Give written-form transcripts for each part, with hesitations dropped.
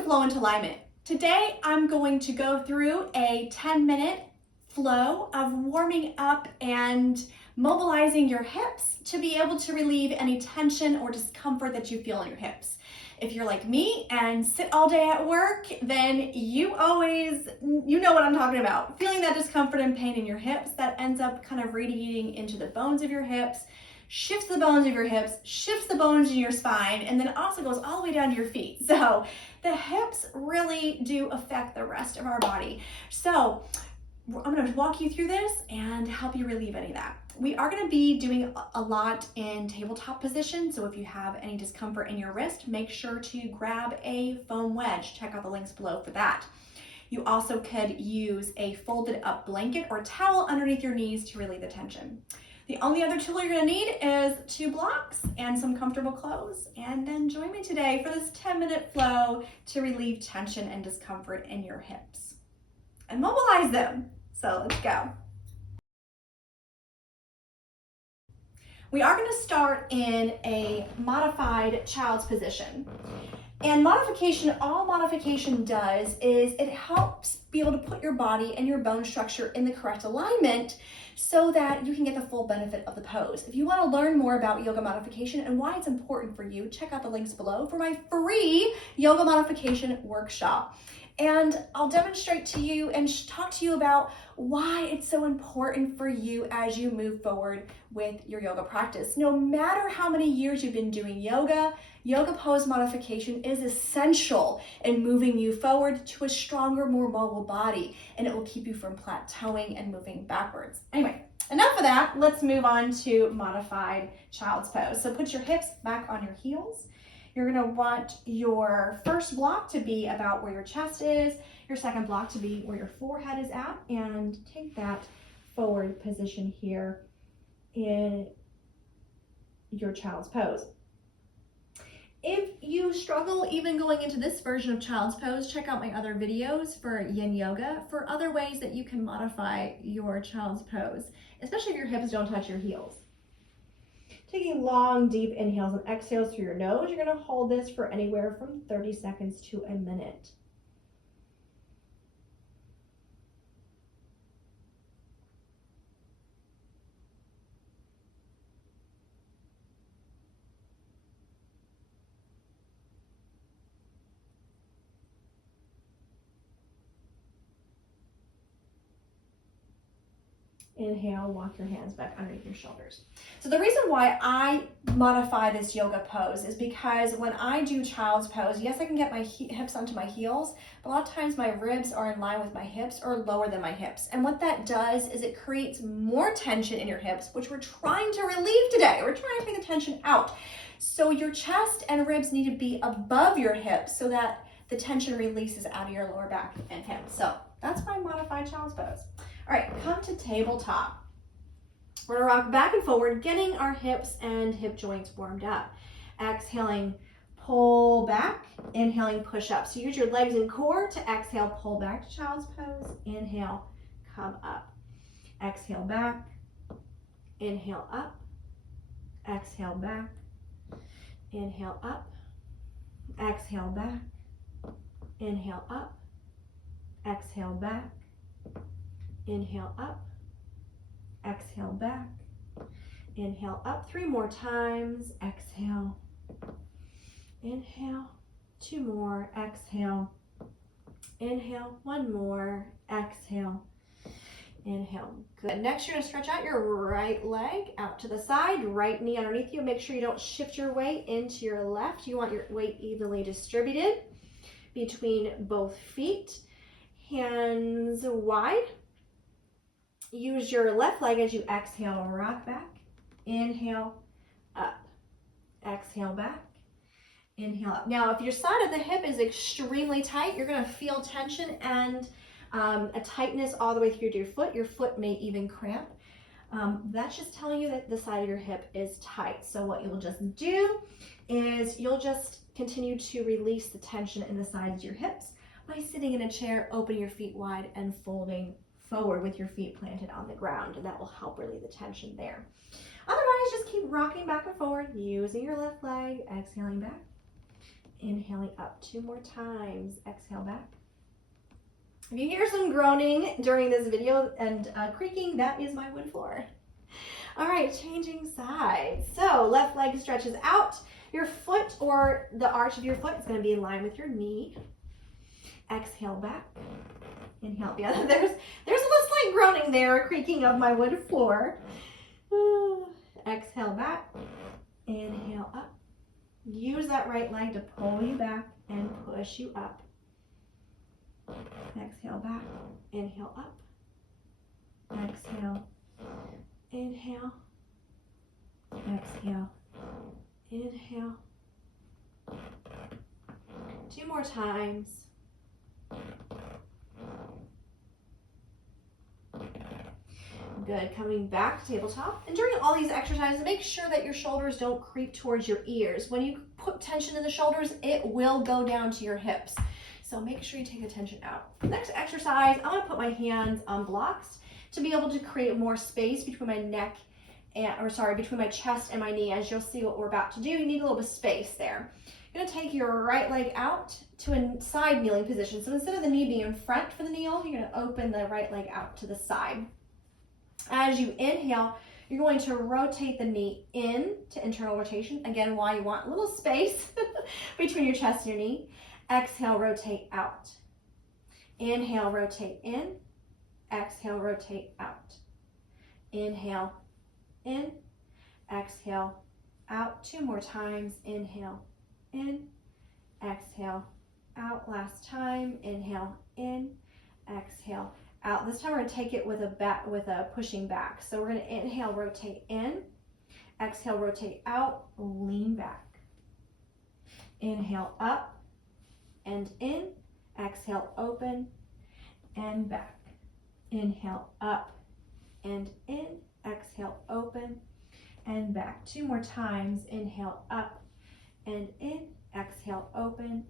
to Flow into Alignment. Today I'm going to go through a 10-minute flow of warming up and mobilizing your hips to be able to relieve any tension or discomfort that you feel in your hips. If you're like me and sit all day at work, then you know what I'm talking about. Feeling that discomfort and pain in your hips that ends up kind of radiating into the bones of your hips, shifts the bones of your hips, shifts the bones in your spine, and then it also goes all the way down to your feet. So the hips really do affect the rest of our body. So I'm going to walk you through this and help you relieve any of that. We are going to be doing a lot in tabletop position, so if you have any discomfort in your wrist, make sure to grab a foam wedge. Check out the links below for that. You also could use a folded up blanket or towel underneath your knees to relieve the tension. The only other tool you're going to need is 2 blocks and some comfortable clothes, and then join me today for this 10-minute flow to relieve tension and discomfort in your hips and mobilize them. So let's go. We are going to start in a modified child's position. And all modification does is it helps be able to put your body and your bone structure in the correct alignment so that you can get the full benefit of the pose. If you want to learn more about yoga modification and why it's important for you, check out the links below for my free yoga modification workshop. And I'll demonstrate to you and talk to you about why it's so important for you as you move forward with your yoga practice. No matter how many years you've been doing yoga, yoga pose modification is essential in moving you forward to a stronger, more mobile body, and it will keep you from plateauing and moving backwards. Anyway, enough of that. Let's move on to modified child's pose. So put your hips back on your heels. You're going to want your first block to be about where your chest is, your second block to be where your forehead is at, and take that forward position here in your child's pose. If you struggle even going into this version of child's pose, check out my other videos for yin yoga for other ways that you can modify your child's pose, especially if your hips don't touch your heels. Taking long, deep inhales and exhales through your nose, you're going to hold this for anywhere from 30 seconds to a minute. Inhale, walk your hands back underneath your shoulders. So the reason why I modify this yoga pose is because when I do child's pose, yes, I can get my hips onto my heels, but a lot of times my ribs are in line with my hips or lower than my hips. And what that does is it creates more tension in your hips, which we're trying to relieve today. We're trying to take the tension out. So your chest and ribs need to be above your hips so that the tension releases out of your lower back and hips. So that's why I modify child's pose. All right, come to tabletop. We're gonna rock back and forward, getting our hips and hip joints warmed up. Exhaling, pull back. Inhaling, push up. So use your legs and core to exhale, pull back to child's pose. Inhale, come up. Exhale back. Inhale up. Exhale back. Inhale up. Exhale back. Inhale up. Exhale back. Inhale up, exhale back, inhale up, 3 more times, exhale, inhale, 2 more, exhale, inhale, 1 more, exhale, inhale. Good. Next, you're going to stretch out your right leg out to the side, right knee underneath you. Make sure you don't shift your weight into your left. You want your weight evenly distributed between both feet, hands wide. Use your left leg as you exhale, rock back, inhale, up, exhale back, inhale up. Now, if your side of the hip is extremely tight, you're going to feel tension and a tightness all the way through your foot. Your foot may even cramp. That's just telling you that the side of your hip is tight. So what you'll just do is you'll just continue to release the tension in the sides of your hips by sitting in a chair, opening your feet wide and folding forward with your feet planted on the ground, and that will help relieve the tension there. Otherwise, just keep rocking back and forward, using your left leg, exhaling back, Inhaling up 2 more times. Exhale back. If you hear some groaning during this video and creaking, that is my wood floor. All right, changing sides. So left leg stretches out. Your foot or the arch of your foot is going to be in line with your knee. Exhale back. Inhale the other. There's a slight groaning there, creaking of my wood floor. Exhale back. Inhale up. Use that right leg to pull you back and push you up. Exhale back. Inhale up. Exhale. Inhale. Exhale. Inhale. 2 more times. Good. Coming back to tabletop. And during all these exercises, make sure that your shoulders don't creep towards your ears. When you put tension in the shoulders, it will go down to your hips. So make sure you take the tension out. Next exercise, I'm going to put my hands on blocks to be able to create more space between my neck between my chest and my knee. As you'll see what we're about to do, you need a little bit of space there. You're going to take your right leg out to a side kneeling position. So instead of the knee being in front for the kneel, you're going to open the right leg out to the side. As you inhale, you're going to rotate the knee in to internal rotation. Again, why you want a little space between your chest and your knee. Exhale, rotate out. Inhale, rotate in. Exhale, rotate out. Inhale, in. Exhale, out. 2 more times. Inhale, in. Exhale, out. Last time. Inhale, in. Exhale, out. This time we're going to take it with a pushing back. So we're going to inhale, rotate in. Exhale, rotate out. Lean back. Inhale, up and in. Exhale, open and back. Inhale, up and in. Exhale, open and back. 2 more times. Inhale, up and in. Exhale, open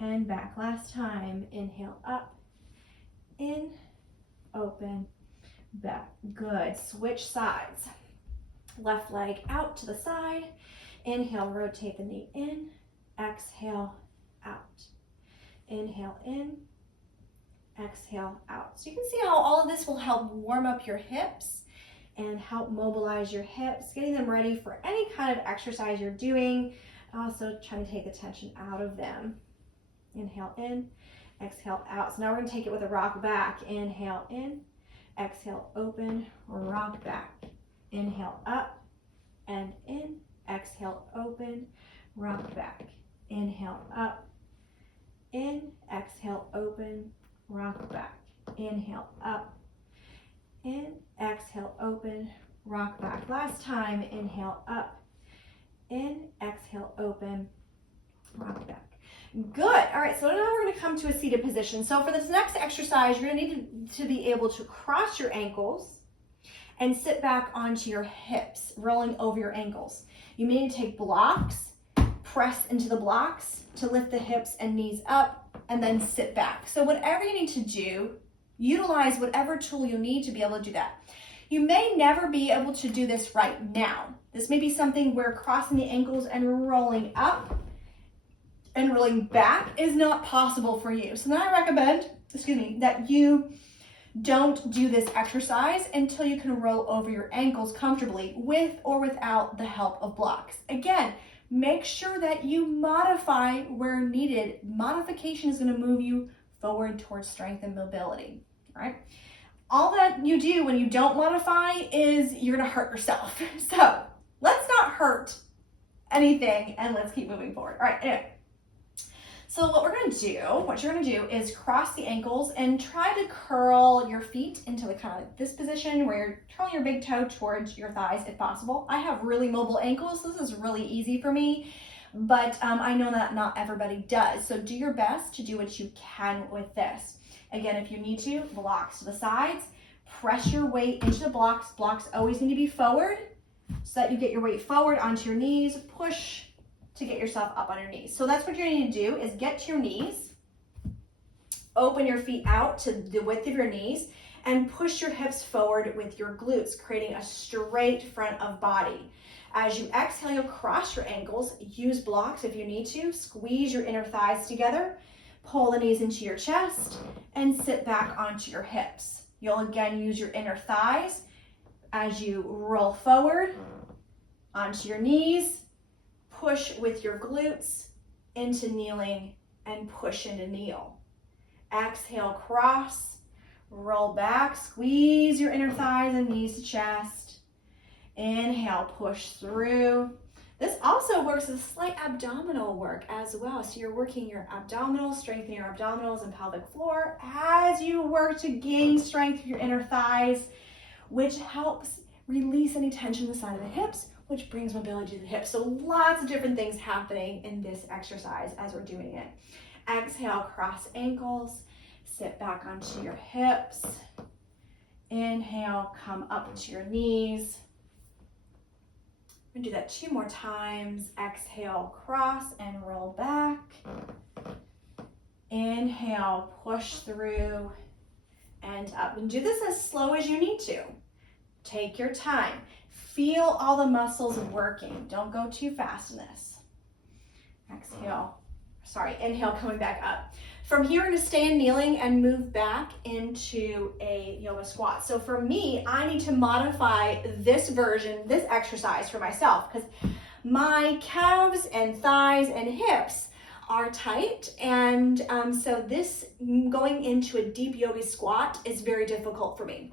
and back. Last time. Inhale, up, in, open, back. Good. Switch sides. Left leg out to the side. Inhale, rotate the knee in. Exhale, out. Inhale in. Exhale out. So you can see how all of this will help warm up your hips and help mobilize your hips, getting them ready for any kind of exercise you're doing. Also trying to take the tension out of them. Inhale in, exhale out. So now we're going to take it with a rock back. Inhale in, exhale open, rock back. Inhale up and in, exhale open, rock back. Inhale up, in, exhale open, rock back. Inhale up, in, exhale open, rock back. Last time. Inhale up, in, exhale open, rock back. Good. All right, so now we're going to come to a seated position. So for this next exercise, you're going to need to be able to cross your ankles and sit back onto your hips, rolling over your ankles. You may need to take blocks, press into the blocks to lift the hips and knees up, and then sit back. So whatever you need to do, utilize whatever tool you need to be able to do that. You may never be able to do this right now. This may be something where crossing the ankles and rolling up and rolling back is not possible for you. So then I recommend, that you don't do this exercise until you can roll over your ankles comfortably with or without the help of blocks. Again, make sure that you modify where needed. Modification is going to move you forward towards strength and mobility. All right. All that you do when you don't modify is you're going to hurt yourself. So let's not hurt anything and let's keep moving forward. All right. Anyway. So what you're going to do is cross the ankles and try to curl your feet into the kind of this position where you're curling your big toe towards your thighs if possible. I have really mobile ankles. So this is really easy for me, but I know that not everybody does. So do your best to do what you can with this. Again, if you need to, blocks to the sides, press your weight into the blocks. Blocks always need to be forward so that you get your weight forward onto your knees, push to get yourself up on your knees. So that's what you're going to do is get to your knees, open your feet out to the width of your knees, and push your hips forward with your glutes, creating a straight front of body. As you exhale, you'll cross your ankles. Use blocks if you need to. Squeeze your inner thighs together. Pull the knees into your chest and sit back onto your hips. You'll again use your inner thighs as you roll forward onto your knees. Push with your glutes into kneeling and push into kneel. Exhale, cross, roll back, squeeze your inner thighs and knees to chest. Inhale, push through. This also works as slight abdominal work as well. So you're working your abdominals, strengthening your abdominals and pelvic floor as you work to gain strength through your inner thighs, which helps release any tension in the side of the hips, which brings mobility to the hips. So lots of different things happening in this exercise as we're doing it. Exhale, cross ankles, sit back onto your hips. Inhale, come up to your knees. We're gonna do that 2 more times. Exhale, cross and roll back. Inhale, push through and up. And do this as slow as you need to. Take your time. Feel all the muscles working. Don't go too fast in this. Inhale, coming back up. From here, we're gonna stay in kneeling and move back into a yoga squat. So for me, I need to modify this exercise for myself, because my calves and thighs and hips are tight. And so this going into a deep yogi squat is very difficult for me.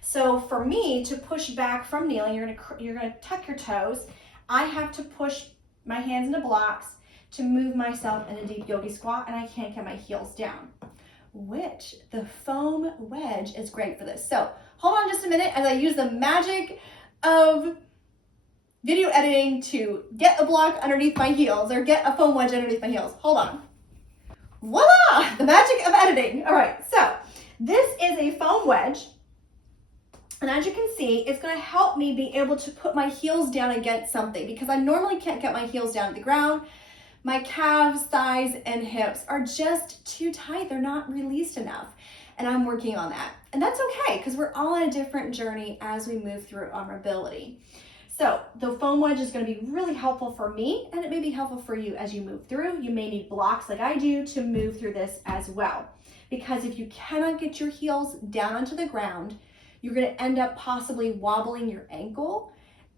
So for me to push back from kneeling, you're gonna tuck your toes. I have to push my hands into blocks to move myself in a deep yogi squat, and I can't get my heels down, which the foam wedge is great for this. So hold on just a minute as I use the magic of video editing to get a block underneath my heels or get a foam wedge underneath my heels. Hold on. Voila! The magic of editing. All right, so this is a foam wedge. And as you can see, it's gonna help me be able to put my heels down against something, because I normally can't get my heels down to the ground. My calves, thighs, and hips are just too tight. They're not released enough. And I'm working on that. And that's okay, because we're all on a different journey as we move through our mobility. So the foam wedge is gonna be really helpful for me, and it may be helpful for you as you move through. You may need blocks like I do to move through this as well. Because if you cannot get your heels down onto the ground, you're gonna end up possibly wobbling your ankle.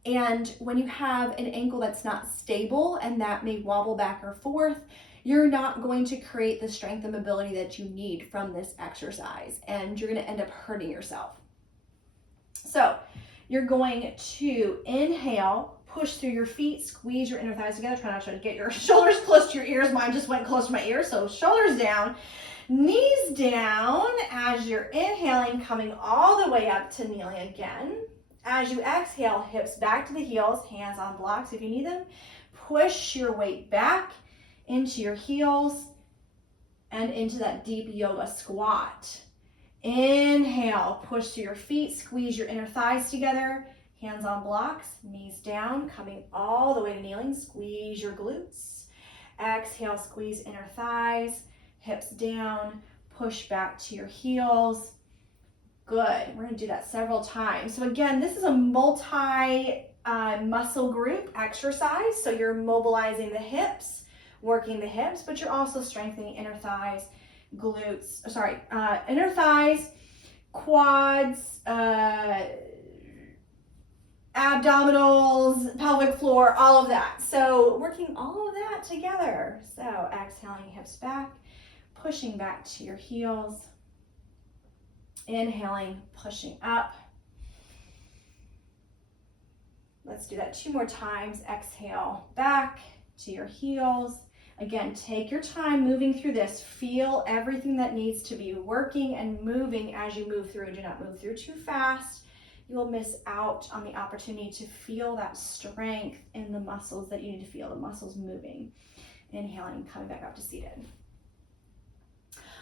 And when you have an ankle that's not stable and that may wobble back or forth, you're not going to create the strength and mobility that you need from this exercise, and you're gonna end up hurting yourself. So you're going to inhale, push through your feet, squeeze your inner thighs together. Try not to get your shoulders close to your ears. Mine just went close to my ears, so shoulders down. Knees down as you're inhaling, coming all the way up to kneeling again. As you exhale, hips back to the heels, hands on blocks if you need them. Push your weight back into your heels and into that deep yoga squat. Inhale, push through your feet, squeeze your inner thighs together, hands on blocks, knees down, coming all the way to kneeling. Squeeze your glutes. Exhale, squeeze inner thighs. Hips down, push back to your heels. Good, we're gonna do that several times. So again, this is a multi-muscle group exercise. So you're mobilizing the hips, working the hips, but you're also strengthening inner thighs, inner thighs, quads, abdominals, pelvic floor, all of that. So working all of that together. So exhaling, hips back, pushing back to your heels, inhaling, pushing up. Let's do that 2 more times. Exhale, back to your heels. Again, take your time moving through this. Feel everything that needs to be working and moving as you move through. Do not move through too fast. You will miss out on the opportunity to feel that strength in the muscles that you need to feel, the muscles moving. Inhaling, coming back up to seated.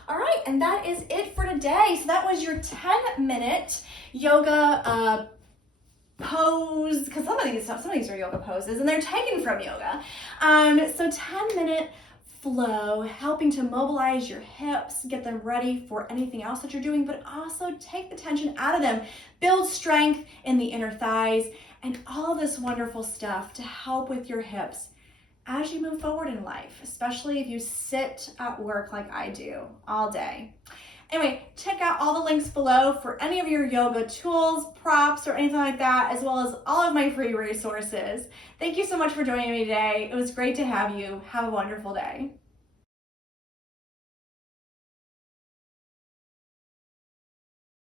All right, and that is it for today. So that was your 10-minute yoga pose, because some of these are yoga poses and they're taken from yoga. So 10-minute flow, helping to mobilize your hips, get them ready for anything else that you're doing, but also take the tension out of them, build strength in the inner thighs, and all this wonderful stuff to help with your hips as you move forward in life, especially if you sit at work like I do all day. Anyway, check out all the links below for any of your yoga tools, props, or anything like that, as well as all of my free resources. Thank you so much for joining me today. It was great to have you. Have a wonderful day.